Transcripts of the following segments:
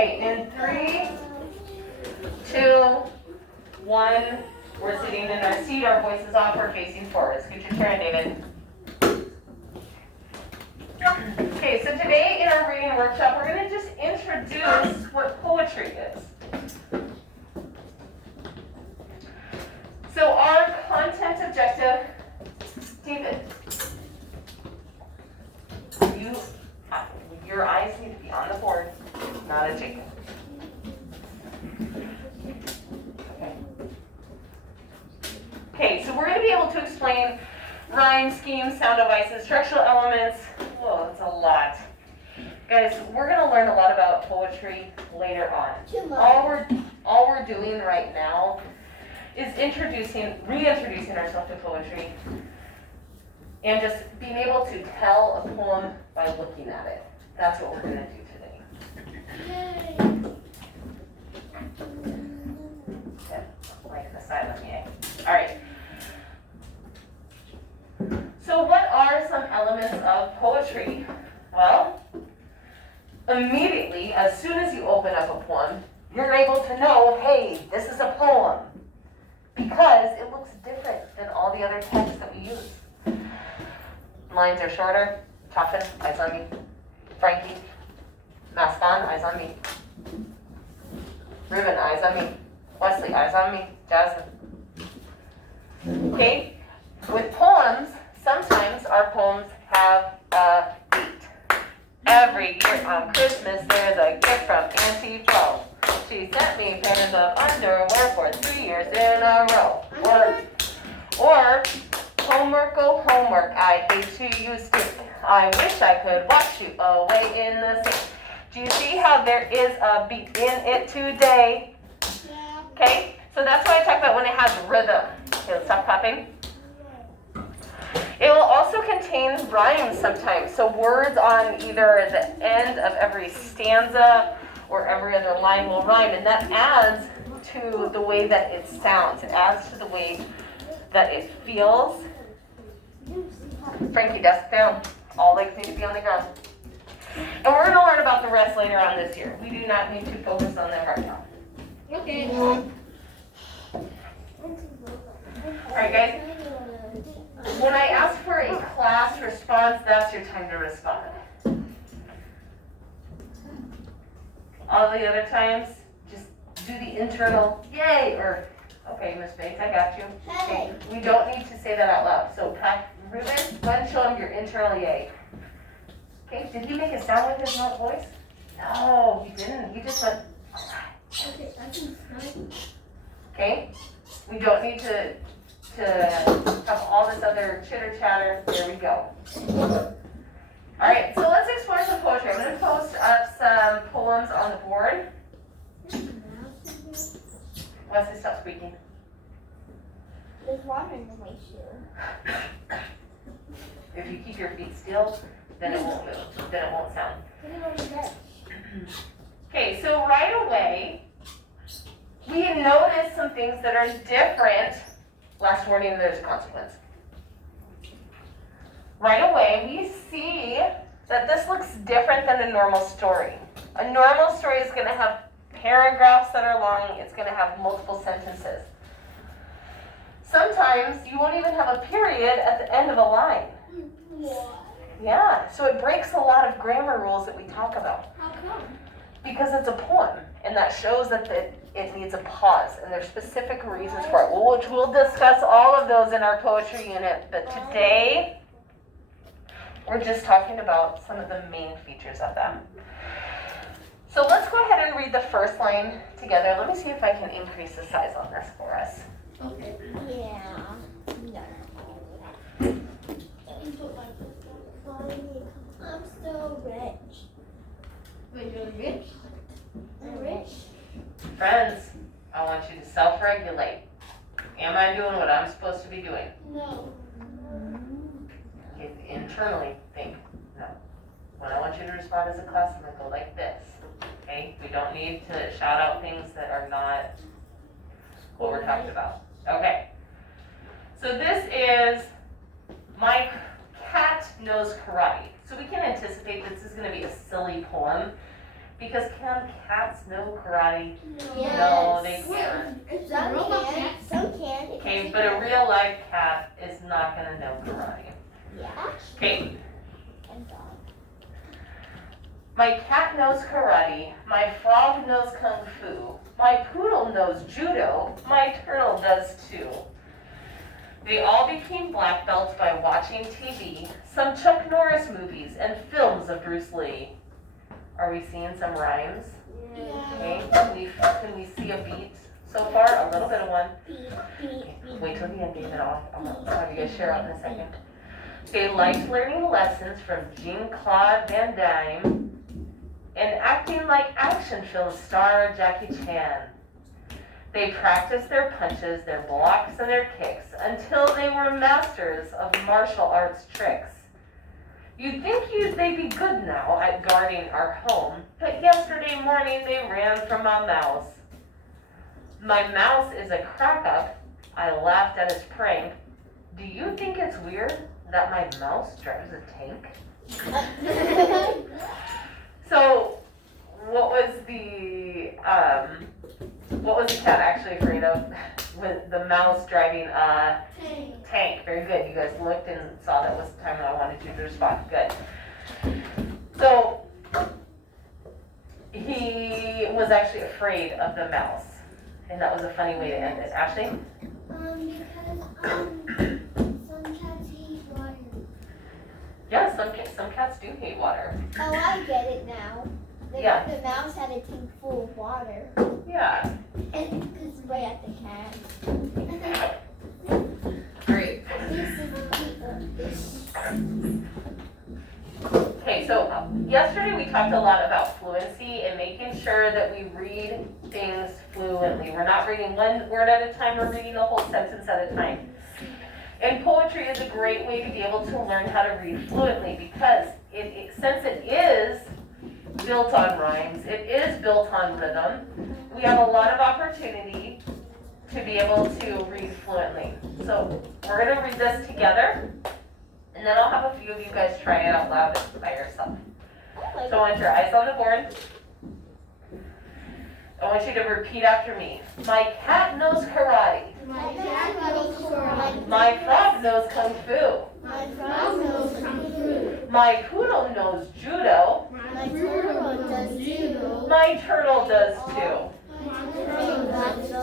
Okay, in 3, 2, 1, we're sitting in our seat, our voices off, we're facing forward. Scoot your chair in, David. Okay, so today in our reading workshop, we're going to just introduce what poetry is. So our content objective, David, your eyes need to be on the board, not at Jacob. Okay, so we're going to be able to explain rhyme, schemes, sound devices, structural elements. Whoa, that's a lot. Guys, we're going to learn a lot about poetry later on. All we're doing right now is reintroducing ourselves to poetry and just being able to tell a poem by looking at it. That's what we're going to do today. Okay, like the silent yay. All right. So what are some elements of poetry? Well, immediately, as soon as you open up a poem, you're able to know, hey, this is a poem, because it looks different than all the other texts that we use. Lines are shorter. Chaffin, eyes on me. Frankie, mask on, eyes on me. Ruben, eyes on me. Wesley, eyes on me. Jasmine. Okay, with poems, sometimes our poems have a beat. Every year on Christmas, there's a gift from Auntie Flo. She sent me pairs of underwear for 3 years in a row. Or homework, oh homework, I hate to use it. I wish I could watch you away in the sink. Do you see how there is a beat in it today? Okay, so that's why I talk about when it has rhythm. Okay, let's stop clapping. It will also contain rhymes sometimes. So words on either the end of every stanza or every other line will rhyme, and that adds to the way that it sounds. It adds to the way that it feels. Frankie, desk down. All legs need to be on the ground. And we're going to learn about the rest later on this year. We do not need to focus on them right now. Okay. All right, guys. When I ask for a class response, that's your time to respond. All the other times, just do the internal yay or okay, Miss Bates, I got you. Okay, we don't need to say that out loud. So, Ruben, go ahead and show him your internal yay. Okay, did he make a sound with his mouth voice? No, he didn't. He just went. Okay, we don't need to have all this other chitter chatter. There we go. All right, so let's explore some poetry. I'm going to post up some poems on the board. Wesley, stop squeaking. There's water in my shoe. If you keep your feet still, then it won't move. Then it won't sound. Okay, so right away, we notice some things that are different. Last warning, there's a consequence. Right away, we see that this looks different than a normal story. A normal story is going to have paragraphs that are long. It's going to have multiple sentences. Sometimes you won't even have a period at the end of a line. What? Yeah, so it breaks a lot of grammar rules that we talk about. How come? Because it's a poem, and that shows that it needs a pause, and there's specific reasons for it, which we'll discuss all of those in our poetry unit. But today, we're just talking about some of the main features of them. So let's go ahead and read the first line together. Let me see if I can increase the size on this for us. Okay. Yeah. I'm so rich. Wait, you're rich? I'm rich? Friends, I want you to self-regulate. Am I doing what I'm supposed to be doing? No. Internally, think, no. When I want you to respond as a class, I'm going to go like this. Okay? We don't need to shout out things that are not what we're talking about. Okay. So this is my cat knows karate. So we can anticipate this is going to be a silly poem Because can cats know karate? Yes. No, they can't. Some can. Some can. Okay, but a real life cat is not gonna know karate. Yeah. Okay, And dog. my cat knows karate, my frog knows kung fu, my poodle knows judo, my turtle does too. They all became black belts by watching TV, some Chuck Norris movies, and films of Bruce Lee. Are we seeing some rhymes? Okay, can we see a beat so far? A little bit of one. Wait till the end, David. I'll have you guys share out in a second. They liked learning lessons from Jean-Claude Van Damme and acting like action film star Jackie Chan. They practiced their punches, their blocks, and their kicks until they were masters of martial arts tricks. You'd think they'd be good now at guarding our home, but yesterday morning they ran from a mouse. My mouse is a crack-up. I laughed at his prank. Do you think it's weird that my mouse drives a tank? So, what was the cat actually afraid of? With the mouse driving a tank. Very good. You guys looked and saw that was the time I wanted you to respond. Good. So, he was actually afraid of the mouse. And that was a funny way to end it. Ashley? Because some cats hate water. Yeah, some cats do hate water. Oh, I get it now. Yeah. The mouse had a tank full of water. Yeah. And because right at the cat. Great. Okay, so yesterday we talked a lot about fluency and making sure that we read things fluently. We're not reading one word at a time, we're reading a whole sentence at a time. And poetry is a great way to be able to learn how to read fluently because since it is built on rhymes, it is built on rhythm, we have a lot of opportunity to be able to read fluently. So we're going to read this together, and then I'll have a few of you guys try it out loud by yourself. So I want your eyes on the board. I want you to repeat after me. My cat knows karate. My cat knows karate. My frog knows kung fu. My frog knows kung fu. My poodle knows judo. My turtle does judo. My turtle does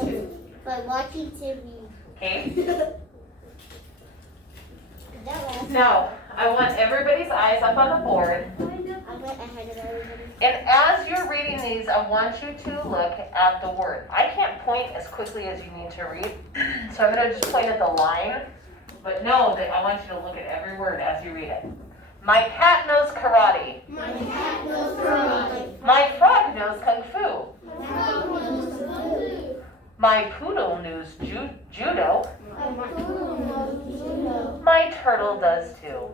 too. By watching TV. Okay? Now, I want everybody's eyes up on the board. I went ahead of everybody. And as you're reading these, I want you to look at the word. I can't point as quickly as you need to read, so I'm going to just point at the line. But know that I want you to look at every word as you read it. My cat knows karate. My cat knows karate. My frog knows kung fu. My frog knows kung fu. My poodle knows judo. My poodle knows judo. My turtle does too.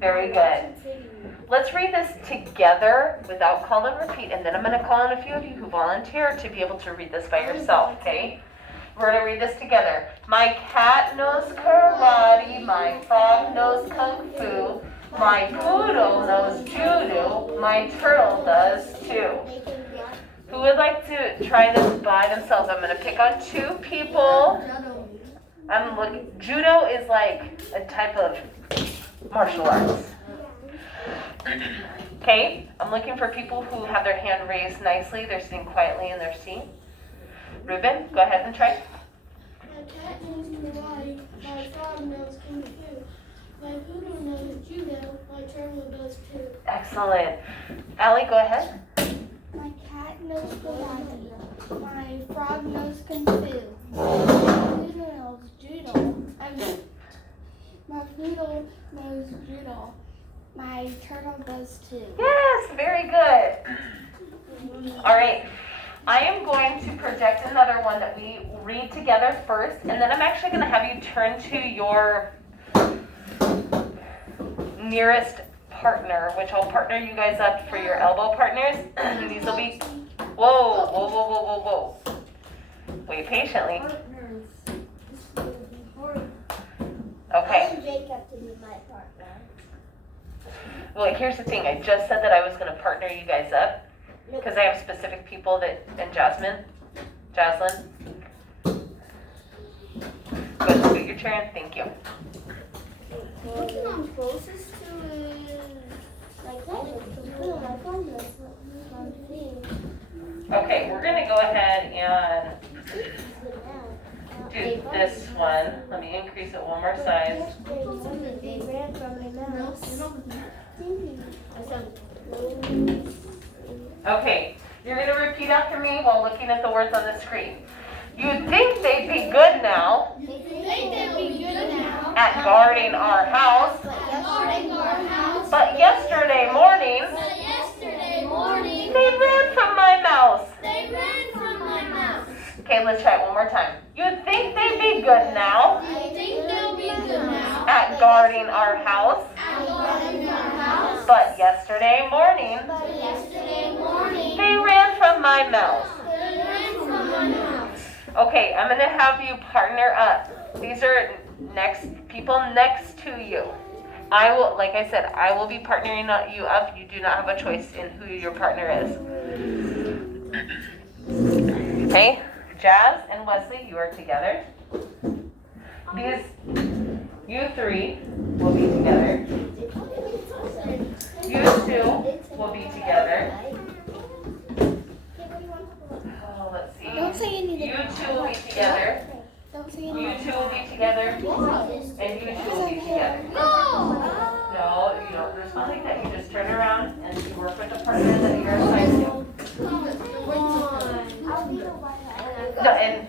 Very good. Let's read this together without call and repeat, and then I'm going to call on a few of you who volunteer to be able to read this by yourself, okay? We're going to read this together. My cat knows karate, my frog knows kung fu, my poodle knows judo, my turtle does too. Who would like to try this by themselves? I'm going to pick on two people. I'm looking. Judo is like a type of martial arts. Okay, I'm looking for people who have their hand raised nicely. They're sitting quietly in their seat. Ruben, go ahead and try. My cat knows karate, my frog knows kung fu, my poodle knows judo, my turtle does too. Excellent. Allie, go ahead. My cat knows karate, my frog knows kung fu, my poodle knows judo, my poodle knows judo, my turtle does too. Yes, very good. All right. I am going to project another one that we read together first, and then I'm actually going to have you turn to your nearest partner, which I'll partner you guys up for your elbow partners. These will be, whoa, whoa, whoa, whoa, whoa, whoa. Wait patiently. Okay. Jacob to be my partner. Well, here's the thing, I just said that I was gonna partner you guys up, because I have specific people that, and Jaslyn. Go ahead and scoot your chair in, thank you. Looking on closest to is like that. Okay, we're gonna go ahead and do this one. Let me increase it one more size. Okay, you're gonna repeat after me while looking at the words on the screen. You'd think they'd be good now at guarding our house, but yesterday morning, they ran from my mouse. Okay, let's try it one more time. You'd think they'd be good now at guarding our house, but yesterday morning, they ran from my mouse. Okay, I'm gonna have you partner up. These are people next to you. I will, like I said, I will be partnering you up. You do not have a choice in who your partner is. Okay, Jazz and Wesley, you are together. You three will be together. You two will be together. Oh, let's see. Don't say anything. You two will be together. Don't say You anything. two will be together. And you two will be together. No, you don't respond like that. You just turn around and you work with the partner that you're assigned to. No, and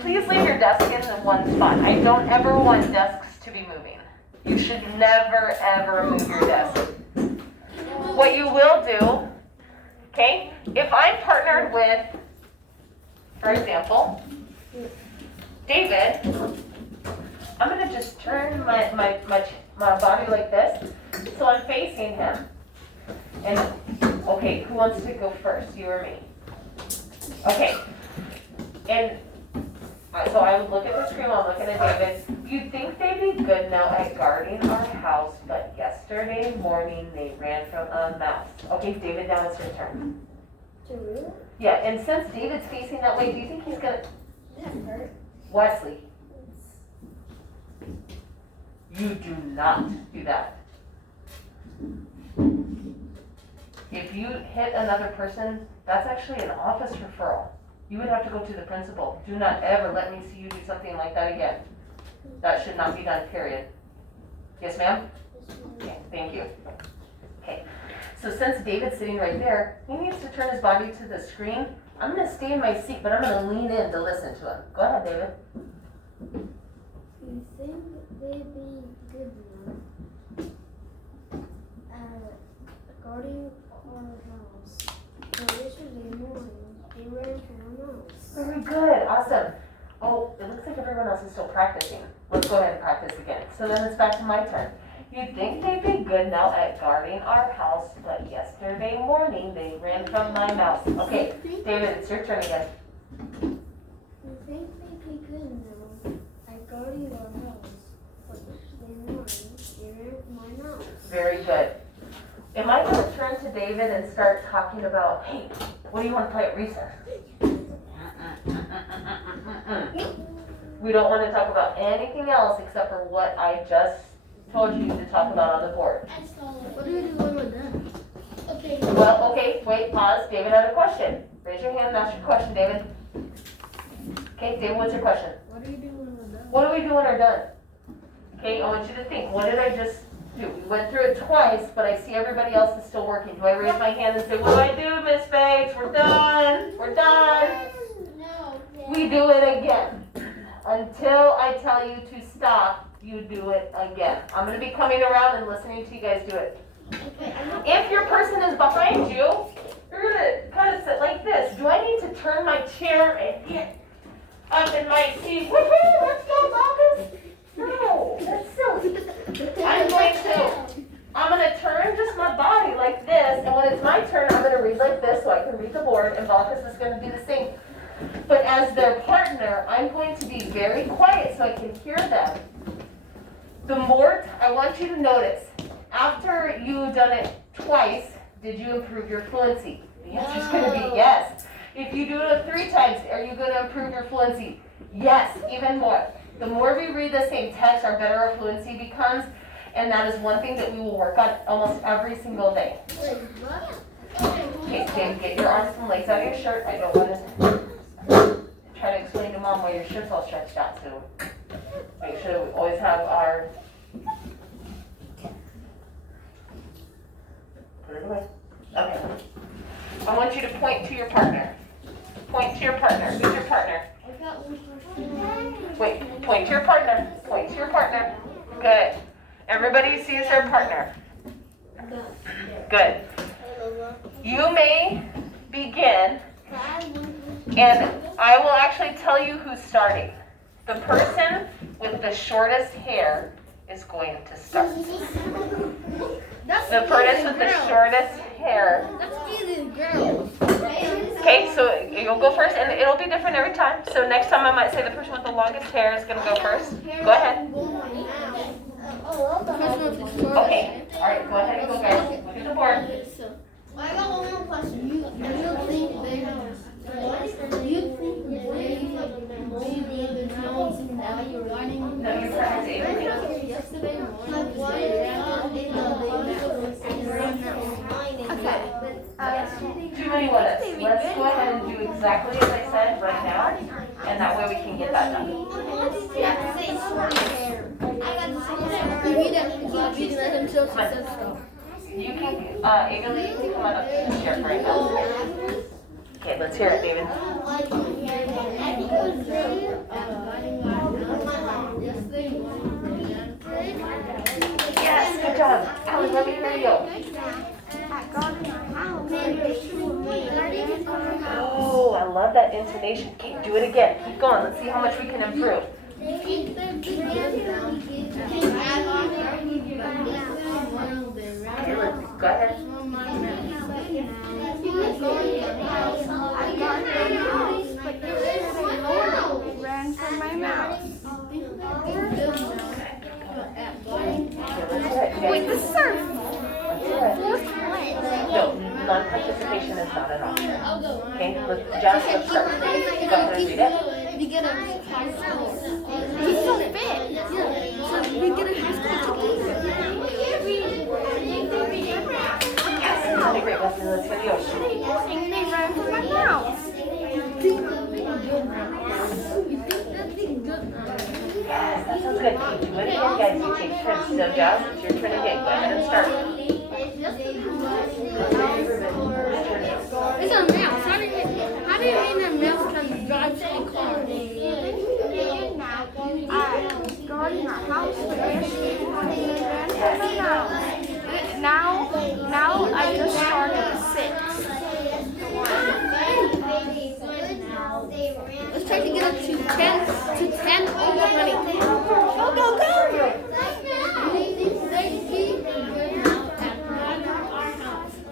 please leave your desk in the one spot. I don't ever want desks to be moving. You should never, ever move your desk. What you will do, okay, if I'm partnered with, for example, David, I'm gonna just turn my body like this, so I'm facing him. And, okay, who wants to go first, you or me? Okay, and so I would look at the screen while I'm looking at David. You'd think they'd be good now at guarding our house, but yesterday morning they ran from a mouse. Okay, David, now it's your turn. Yeah, and since David's facing that way, do you think he's gonna... Wesley, you do not do that. If you hit another person, that's actually an office referral. You would have to go to the principal. Do not ever let me see you do something like that again. That should not be done, period. Yes, ma'am? Okay, thank you. Okay, so since David's sitting right there, he needs to turn his body to the screen. I'm gonna stay in my seat, but I'm gonna lean in to listen to him. Go ahead, David. You think they'd be good now at guarding our house, but yesterday morning they ran from our mouse. Very good, awesome. Oh, it looks like everyone else is still practicing. Let's go ahead and practice again. So then it's back to my turn. You'd think they'd be good now at guarding our house, but yesterday morning they ran from my mouse. Okay, David, it's your turn again. You think they'd be good now at guarding our house, but yesterday morning they ran from my mouse. Very good. Am I going to turn to David and start talking about, hey, what do you want to play at recess? We don't want to talk about anything else except for what I just told you to talk about on the board. What do you do when we're done? Okay. Well, okay, wait, pause. David had a question. Raise your hand and ask your question, David. Okay, David, what's your question? What do you do when we're done? What do we do when we're done? Okay, I want you to think, what did I just do? We went through it twice, but I see everybody else is still working. Do I raise my hand and say, what do I do, Miss Bates? We're done. We're done. No. We do it again. Until I tell you to stop, you do it again. I'm going to be coming around and listening to you guys do it. If your person is behind you, you're going to kind of sit like this. Do I need to turn my chair and get up in my seat? Woohoo! Let's go, Marcus! No, that's silly. I'm gonna turn just my body like this, and when it's my turn, I'm gonna read like this so I can read the board, and Balkus is gonna do the same. But as their partner, I'm going to be very quiet so I can hear them. The more, I want you to notice, after you've done it twice, did you improve your fluency? The answer is going to be yes. If you do it 3 times, are you going to improve your fluency? Yes, even more. The more we read the same text, our better our fluency becomes, and that is one thing that we will work on almost every single day. Okay, David, get your arms and legs out of your shirt. I don't want to try to explain to Mom why your shirt's all stretched out, so make sure that we always have our... Put it away. Okay. I want you to point to your partner. Point to your partner. Who's your partner? Wait, point to your partner. Point to your partner. Good. Everybody sees their partner. Good. You may begin, and I will actually tell you who's starting. The person with the shortest hair is going to start. The person with the shortest hair. Okay, so you'll go first, and it'll be different every time. So next time I might say the person with the longest hair is going to go first. Go ahead. Okay, all right, go ahead and go, guys. Look at the board. I got one more question. You think they No, your partner's Avery. Too many what ifs. Let's go ahead and do exactly as I said right now, and that way we can get that done. You can, Avery, you can come on up to the chair right now. Okay, let's hear it, David. Yes, good job. Alan, let me hear you. Oh, I love that intonation. Okay, do it again. Keep going. Let's see how much we can improve. Okay, let's go ahead. Ran from my mouth. Wait, this is our fourth one. No, non-participation is not an option. Okay, let's start. Go ahead and read it. We get a high score. He's so big. Yeah. So we get a high score together. Yes, have a great rest of the video. And they ran from my mouth. Yes, that sounds good. Okay, do it again, guys. You take turns. So, Jazz, it's your turn again. Go ahead and start. It's a mouse. How do you mean a mouse can drive a car? I got in a house now I just started 6. Let's try to get up to 10 already. Go, go, go!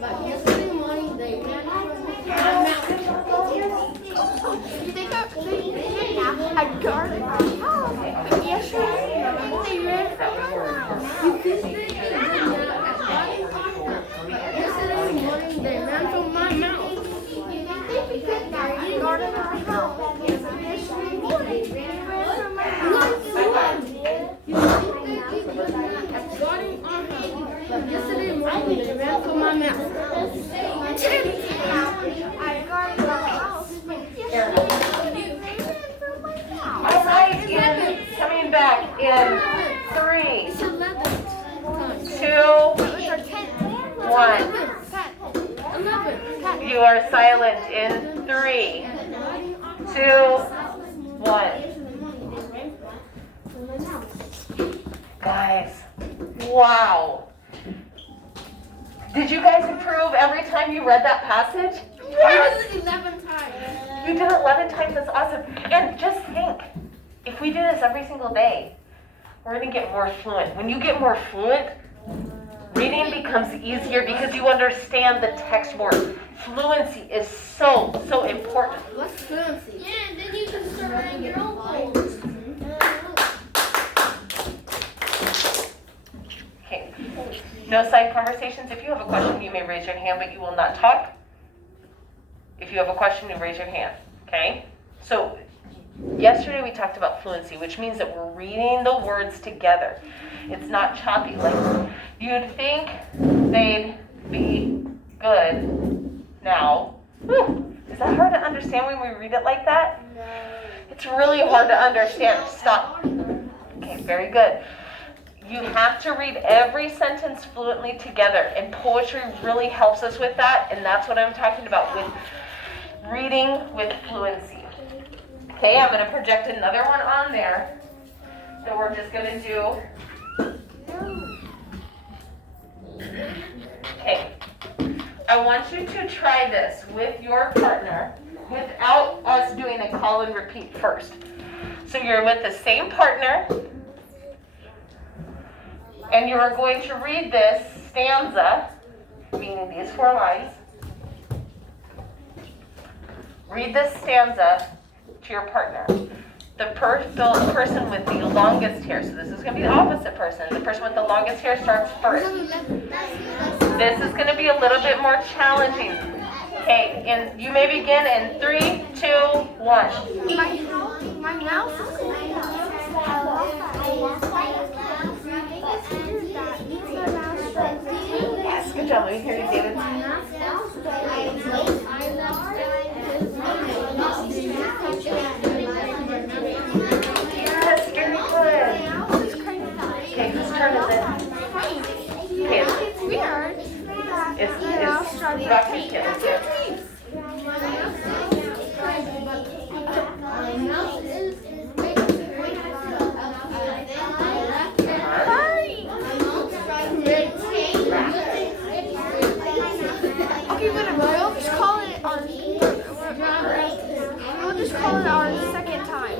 But yesterday morning they ran I guarded my house. But yesterday they ran from my house. You think they did yesterday morning they ran from my mouth. I guarded my house. Yesterday morning they ran from my house. Guarding our house. Yesterday morning they ran from my mouth. I guarded my house. All right, Ian, coming back in 3, 2, 1. You are silent in 3, 2, 1. Guys, wow. Did you guys improve every time you read that passage? I did it 11 times. You did it 11 times, that's awesome. And just think, if we do this every single day, we're gonna get more fluent. When you get more fluent, reading becomes easier because you understand the text more. Fluency is so important. What's fluency? Yeah, and then you can start writing your own poems. Okay. No side conversations. If you have a question, you may raise your hand, but you will not talk. If you have a question, you raise your hand, okay? So yesterday we talked about fluency, which means that we're reading the words together. It's not choppy. Like, you'd think they'd be good now. Whew. Is that hard to understand when we read it like that? No. It's really hard to understand. Stop. Okay, very good. You have to read every sentence fluently together, and poetry really helps us with that, and that's what I'm talking about with reading with fluency. Okay, I'm going to project another one on there that we're just going to do. Okay, I want you to try this with your partner without us doing a call and repeat first. So you're with the same partner, and you are going to read this stanza, meaning these 4 lines. Read this stanza to your partner. The person with the longest hair, so this is going to be the opposite person. The person with the longest hair starts first. This is going to be a little bit more challenging. Okay, and you may begin in 3, 2, 1. My mouth is Yes, good job. Let me hear you, David. Yes, very good. Okay, whose turn is it? Okay, It's weird. it's Rocky's turn. Okay, whatever. We'll just call it our. We'll just call it our second time.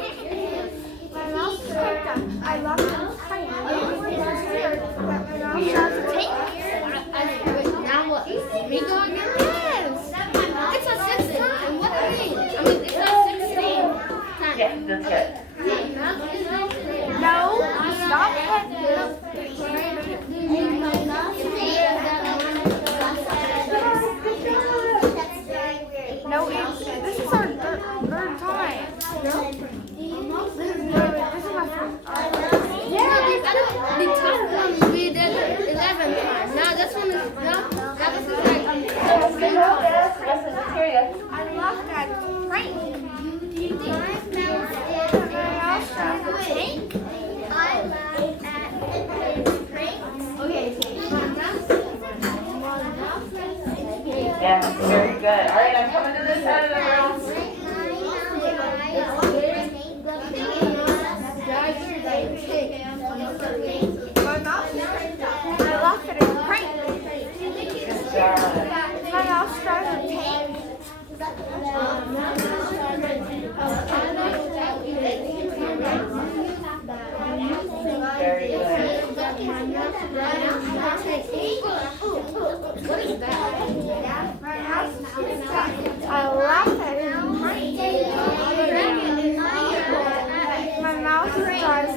My mouth is quite done. I love them tight. It's weird that my mouth has a tape. Now what? Me go again? Yes. It's a 6th time. What do you mean? I mean, it's a 16th time. Yeah, that's good. No, stop it. No, this is our third time. No? This is my first. Yeah, the top one we did 11 times. Now this one is that was like Yes, good job, yes. Yes, let's hear you. I love that. Right. Yes, very good. All right, I'm coming to this side of the room. My mouth I love that it's prank. Good job. My mouth starts with pink. Very good. what is that? I love that it's prank. My mouth starts